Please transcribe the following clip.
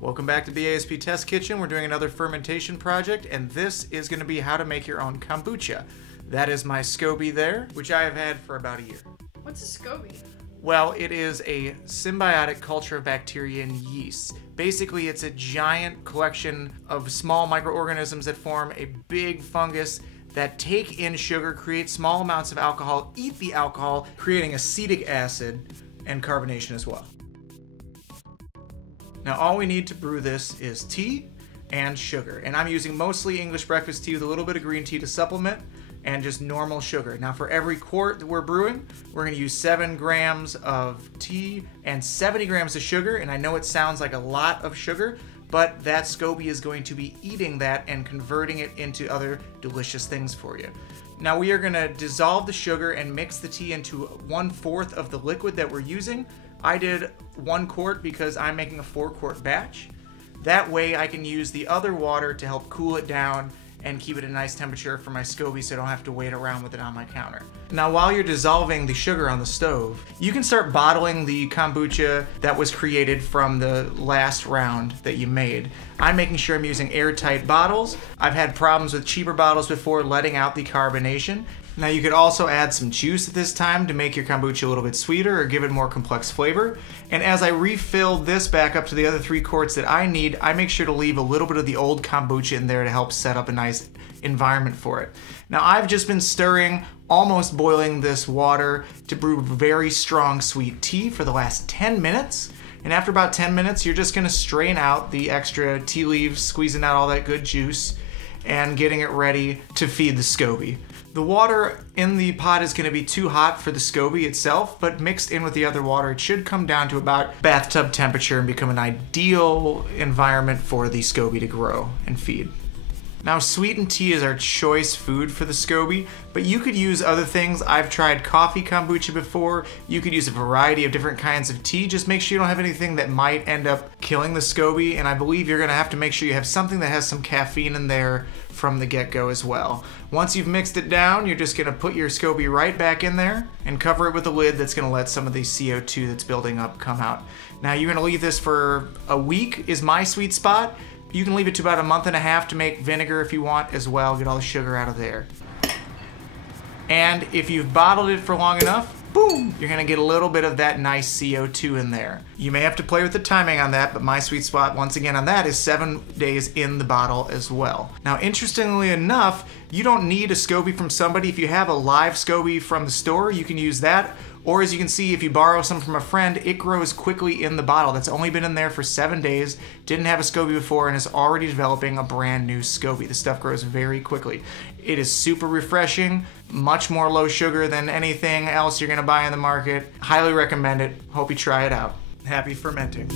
Welcome back to BASP Test Kitchen. We're doing another fermentation project, and this is going to be how to make your own kombucha. That is my SCOBY there, which I have had for about a year. What's a SCOBY? Well, it is a symbiotic culture of bacteria and yeast. Basically, it's a giant collection of small microorganisms that form a big fungus that take in sugar, create small amounts of alcohol, eat the alcohol, creating acetic acid and carbonation as well. Now all we need to brew this is tea and sugar, and I'm using mostly English breakfast tea with a little bit of green tea to supplement, and just normal sugar. Now for every quart that we're brewing, we're going to use 7 grams of tea and 70 grams of sugar, and I know it sounds like a lot of sugar, but that SCOBY is going to be eating that and converting it into other delicious things for you. Now we are going to dissolve the sugar and mix the tea into 1/4 of the liquid that we're using. I did 1 quart because I'm making a 4-quart batch. That way I can use the other water to help cool it down and keep it at a nice temperature for my SCOBY so I don't have to wait around with it on my counter. Now while you're dissolving the sugar on the stove, you can start bottling the kombucha that was created from the last round that you made. I'm making sure I'm using airtight bottles. I've had problems with cheaper bottles before letting out the carbonation. Now you could also add some juice at this time to make your kombucha a little bit sweeter or give it more complex flavor. And as I refill this back up to the other 3 quarts that I need, I make sure to leave a little bit of the old kombucha in there to help set up a nice environment for it. Now I've just been stirring, almost boiling this water to brew very strong sweet tea for the last 10 minutes. And after about 10 minutes, you're just gonna strain out the extra tea leaves, squeezing out all that good juice, and getting it ready to feed the SCOBY. The water in the pot is going to be too hot for the SCOBY itself, but mixed in with the other water, it should come down to about bathtub temperature and become an ideal environment for the SCOBY to grow and feed. Now, sweetened tea is our choice food for the SCOBY, but you could use other things. I've tried coffee kombucha before. You could use a variety of different kinds of tea. Just make sure you don't have anything that might end up killing the SCOBY, and I believe you're going to have to make sure you have something that has some caffeine in there from the get-go as well. Once you've mixed it down, you're just going to put your SCOBY right back in there and cover it with a lid that's going to let some of the CO2 that's building up come out. Now you're going to leave this for a week is my sweet spot. You can leave it to about a month and a half to make vinegar if you want as well, get all the sugar out of there. And if you've bottled it for long enough, boom, you're gonna get a little bit of that nice CO2 in there. You may have to play with the timing on that, but my sweet spot once again on that is 7 days in the bottle as well. Now, interestingly enough, you don't need a SCOBY from somebody. If you have a live SCOBY from the store, you can use that. Or as you can see, if you borrow some from a friend, it grows quickly in the bottle. That's only been in there for 7 days, didn't have a SCOBY before, and is already developing a brand new SCOBY. The stuff grows very quickly. It is super refreshing, much more low sugar than anything else you're gonna buy in the market. Highly recommend it. Hope you try it out. Happy fermenting.